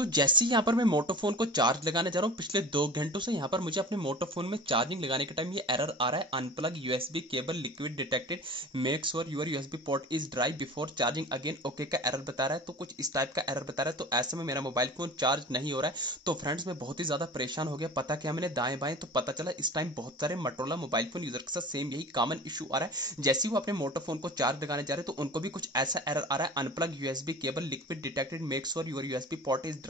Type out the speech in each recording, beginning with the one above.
तो जैसे ही यहाँ पर मैं मोटो फोन को चार्ज लगाने जा रहा हूँ, पिछले 2 घंटों से यहाँ पर मुझे अपने मोटो फोन में चार्जिंग लगाने के टाइम ये एरर आ रहा है, unplug USB cable liquid detected, make sure your USB port is dry before charging again okay का एरर बता रहा है। तो कुछ इस टाइप का एरर बता रहा है। तो ऐसे में मेरा मोबाइल फोन चार्ज नहीं हो रहा है। तो फ्रेंड्स मैं बहुत ही ज्यादा परेशान हो गया। पता क्या मैंने दाएं बाएं तो पता चला इस टाइम बहुत सारे मोटोरोला मोबाइल फोन यूजर के साथ सेम यही कॉमन इशू आ रहा है। जैसे ही वो अपने मोटो फोन को चार्ज लगाने जा रहे हैं तो उनको भी कुछ ऐसा एरर आ रहा है, unplug USB cable liquid detected, make sure your USB port is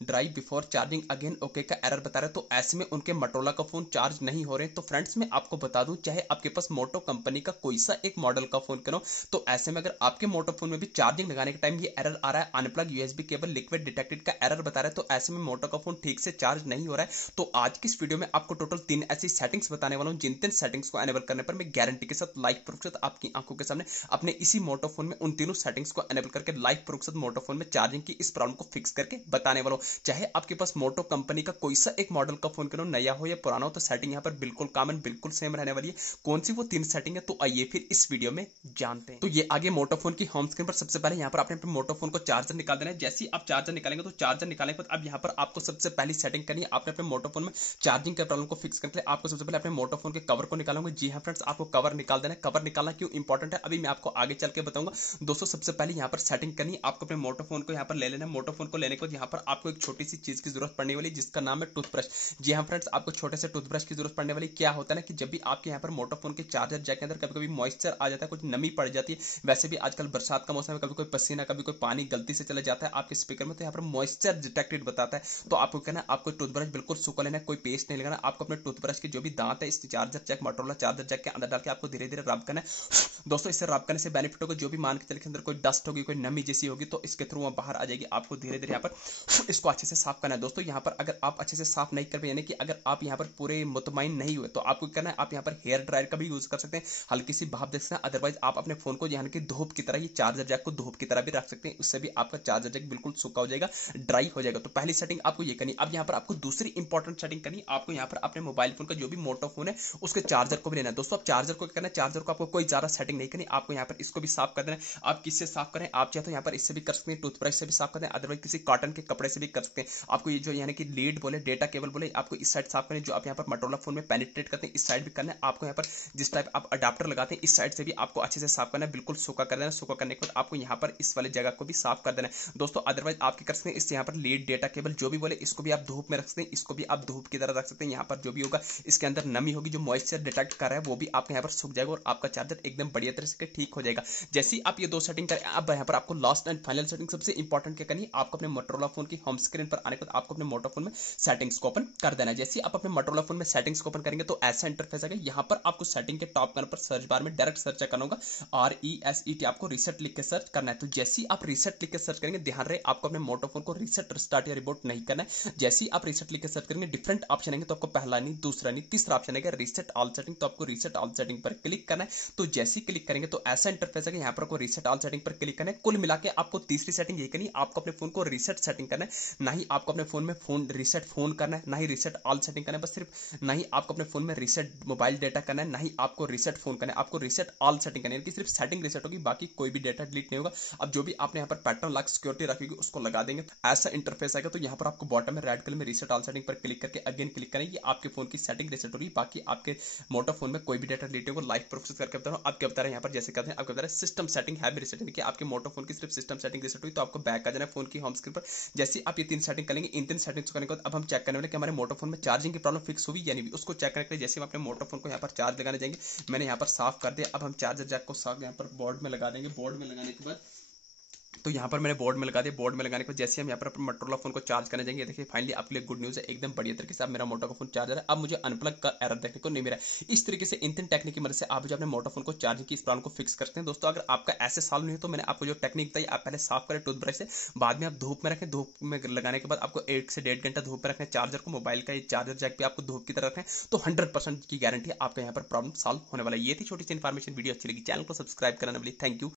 dry before charging again okay का एरर बता रहा है। तो ऐसे में उनके मोटोरोला का फोन चार्ज नहीं हो रहे। तो फ्रेंड्स मैं आपको बता दूं, चाहे आपके पास मोटो कंपनी का कोई सा एक मॉडल का फोन क्यों, तो ऐसे में अगर आपके मोटो फोन में भी चार्जिंग लगाने के टाइम ये एरर आ रहा है, unplug USB cable liquid detected का एरर बता रहा है, तो ऐसे में मोटो का फोन ठीक से चार्ज नहीं हो रहा है। तो आज की इस वीडियो में आपको टोटल 3 ऐसी सेटिंग्स बताने वाला हूं, जिन 3 सेटिंग्स को एनेबल करने पर मैं गारंटी के साथ लाइव प्रूफ के साथ आपकी आंखों के सामने अपने इसी मोटो फोन में उन तीनों सेटिंग्स को एनेबल करके लाइव प्रूफ के साथ मोटो फोन में चार्जिंग की इस प्रॉब्लम को फिक्स करके बताने वाला हूं। चाहे आपके पास मोटो कंपनी का कोई सा एक मॉडल का फोन क्यों नया हो या पुराना हो, तो सेटिंग यहाँ पर बिल्कुल कॉमन बिल्कुल सेम रहने वाली है। कौन सी वो 3 सेटिंग है, तो आइए फिर इस वीडियो में जानते हैं। तो ये आगे मोटो फोन की होम स्क्रीन पर सबसे पहले यहाँ पर आपने अपने मोटो फोन को चार्जर निकाल देना है। जैसे ही आप चार्जर निकालेंगे तो चार्जर निकालने के बाद अब यहाँ पर आपको सबसे पहली सेटिंग करनी है, आपने अपने मोटो फोन में चार्जिंग के प्रॉब्लम को फिक्स करने के लिए आपको सबसे पहले अपने मोटो फोन के कवर को निकालोगे। जी हाँ फ्रेंड्स, आपको कवर निकाल देना है। कवर निकालना क्यों इंपॉर्टेंट है अभी मैं आपको आगे चल के बताऊंगा। दोस्तों सबसे पहले यहाँ पर सेटिंग करनी है, आपको अपने मोटो फोन को यहाँ पर ले लेना है। मोटो फोन को लेने के बाद यहाँ पर आपको एक छोटी सी चीज की जरूरत पड़ने वाली, जिसका नाम है टूथब्रश। जी हाँ फ्रेंड्स, आपको छोटे से टूथब्रश की जरूरत पड़ने वाली। क्या होता है ना कि जब भी आपके यहाँ पर मोटो फोन के चार्जर जैक के अंदर कभी कभी मॉइस्चर आ जाता है, कुछ नमी पड़ जाती है, वैसे भी आजकल बरसात का मौसम है, कभी कोई पसीना कभी कोई पानी गलती से चला जाता है आपके स्पीकर में, तो यहाँ पर मॉइस्चर डिटेक्टेड बताता है। तो आपको कहना है आपको टूथब्रश बिल्कुल सूखा लेना है, कोई पेस्ट नहीं लगाना। आपको अपने टूथब्रश के जो भी दांत है इस charger jack Motorola charger jack के अंदर डाल के आपको धीरे धीरे रब करना है। दोस्तों इससे रब करने से बेनिफिट होगा, जो भी मान के चले के अंदर कोई डस्ट होगी, कोई नमी जैसी होगी, तो इसके थ्रू वहां बाहर आ जाएगी। आपको धीरे धीरे यहाँ पर इसको अच्छे से साफ करना है। दोस्तों यहाँ पर अगर आप अच्छे से साफ नहीं कर पाए, यानी कि अगर आप यहाँ पर पूरे मुतमईन नहीं हुए, तो आपको करना है आप यहाँ पर हेयर ड्रायर का भी यूज कर सकते हैं, हल्की सी भाप दे सकते हैं। अदरवाइज आप अपने फोन को यानी कि धूप की तरह, ये चार्जर जैक को धूप की तरह भी रख सकते हैं, उससे भी आपका चार्जर जैक बिल्कुल सूखा हो जाएगा, ड्राई हो जाएगा। तो पहली सेटिंग आपको ये करनी। अब यहाँ पर आपको दूसरी इंपॉर्टेंट सेटिंग करनी, आपको यहाँ पर अपने मोबाइल फोन का जो भी मोटो फोन है उसके चार्जर को भी लेना है। दोस्तों आप चार्जर को करना है, चार्जर को आपको कोई ज्यादा सेटिंग नहीं करनी, आपको यहाँ पर इसको भी साफ कर देना है। आप किससे साफ करें, आप चाहे तो यहाँ पर इससे भी कर सकते हैं, टूथब्रश से भी साफ कर दें, अदरवाइज किसी कॉटन के कपड़े से भी कर सकते हैं। आपको ये जो यानी कि लीड बोले, डेटा केबल बोले, आपको इस साइड साफ करें, जो आप यहाँ पर मोटोरोला फोन में पेनिट्रेट करते हैं इस साइड भी करना है। आपको यहाँ पर जिस टाइप आप अडाप्टर लगाते हैं इस साइड से भी आपको अच्छे से साफ करना है, बिल्कुल सूखा कर देना। सूखा करने के बाद आपको यहाँ पर इस वाले जगह को भी साफ कर देना है। दोस्तों अदरवाइज आप क्या कर सकते हैं, इससे यहाँ पर लीड डेटा केबल जो भी बोले इसको भी आप धूप में रख सकते हैं, इसको भी आप धूप की तरह रख सकते हैं। यहाँ पर जो भी होगा इसके अंदर नमी होगी, जो मॉइस्चर डिटेक्ट कर रहा है वो भी आपके यहाँ पर सूख जाएगा और आपका चार्जर एकदम बढ़िया तरह से ठीक हो जाएगा। जैसे ही आप ये 2 सेटिंग करें, अब यहाँ पर आपको लास्ट एंड फाइनल सेटिंग सबसे इंपॉर्टेंट क्या करनी है, आपको अपने मोटोरोला फोन की होम स्क्रीन पर आने के बाद आपको अपने मोटो फोन में सेटिंग्स को ओपन कर देना है। जैसे आप अपने मोटोरोला फोन में सेटिंग्स को ओपन करेंगे तो ऐसा इंटरफेस आएगा। यहाँ पर आपको सेटिंग के टॉप पर सर्च बार में डायरेक्ट सर्च करना होगा, RESET, आपको रीसेट लिख के सर्च करना है। तो जैसे ही आप रीसेट लिख के सर्च करेंगे, ध्यान रहे आपको अपने मोटो फोन को रीसेट रिस्टार्ट या रिबूट नहीं करना है। जैसे ही आप रीसेट लिख के सर्च करेंगे, डिफरेंट ऑप्शन आएंगे, तो आपको पहला नहीं, दूसरा नहीं, तीसरा ऑप्शन आएगा रीसेट ऑल सेटिंग, तो आपको रीसेट ऑल सेटिंग पर क्लिक करना है। तो जैसे ही क्लिक करेंगे तो ऐसा इंटरफेस है, यहाँ पर आपको रीसेट ऑल सेटिंग पर क्लिक करना है। कुल मिला के आपको तीसरी सेटिंग ये करनी है, आपको अपने फोन को रीसेट सेटिंग करना है, ना ही आपको अपने फोन में फोन रीसेट फोन करना है, ना ही रीसेट ऑल सेटिंग करना है, बस सिर्फ ना ही आपको अपने फोन में रीसेट मोबाइल डेटा करना है, ना ही आपको रीसेट फोन करना है, आपको रीसेट ऑल सेटिंग करनी है कि सिर्फ सेटिंग रीसेट होगी, बाकी कोई भी डेटा डिलीट नहीं होगा। अब जो भी आपने यहाँ पर पैटर्न लॉक सिक्योरिटी रखी होगी उसको लगा देंगे, ऐसा इंटरफेस आएगा। तो यहाँ पर आपको बॉटम में रेड कलर में रीसेट ऑल सेटिंग पर क्लिक करके अगेन क्लिक करें, ये आपके फोन की सेटिंग रीसेट होगी, बाकी आपके मोटो फोन में कोई भी डेटा डिलीट होगा। लाइव प्रोसेस करके बता रहा हूँ, आप क्या बता रहे हैं यहाँ पर, जैसे कहते हैं आपको बता रहे हैं सिस्टम सेटिंग है रीसेट, यानी कि आपके मोटो फोन की सिर्फ सिस्टम सेटिंग रीसेट हुई, तो आपको बैक आ जाना है फोन की होम स्क्रीन पर। जैसे आप ये 3 सेटिंग करेंगे, इन 3 सेटिंग्स करने के बाद अब हम चेक करने वाले कि हमारे मोटो फोन में चार्जिंग की प्रॉब्लम फिक्स हुई या नहीं। उसको चेक करने के लिए जैसे हम अपने मोटो फोन को यहाँ पर चार्ज लगाने जाएंगे, मैंने यहाँ पर साफ कर दिया। अब हम चार्जर जैक को साफ यहाँ पर बोर्ड में लगा देंगे। बोर्ड में लगाने के बाद तो यहाँ पर मैंने बोर्ड में लगा दिया। बोर्ड में लगाने के बाद जैसे हम यहाँ पर अपने मोटोरोला फोन को चार्ज करने जाएंगे, देखिए फाइनली आपके लिए गुड न्यूज़ है, एकदम बढ़िया तरीके से अब मेरा मोटो का फोन चार्जर है। अब मुझे अनप्लग का एरर देखने को नहीं मिला है। इस तरीके से इन 3 टेक्निक की मदद से आप जो अपने मोटो फोन को चार्जिंग की इस प्रॉब्लम को फिक्स करते हैं। दोस्तों अगर आपका ऐसे सॉल्व नहीं हो तो मैंने आपको जो टेक्निक बताई, आप पहले साफ करें टूथब्रश से, बाद में आप धूप में रखें, धूप में लगाने के बाद आपको 1 से 1.5 घंटा धूप में रखें चार्जर को, मोबाइल का चार्जर जैक भी आपको धूप की तरह रखें, तो 100% की गारंटी है आपका यहाँ पर प्रॉब्लम सॉल्व होने वाला है। ये थी छोटी सी इन्फॉर्मेशन, वीडियो अच्छी लगी चैनल को सब्सक्राइब करना, थैंक यू।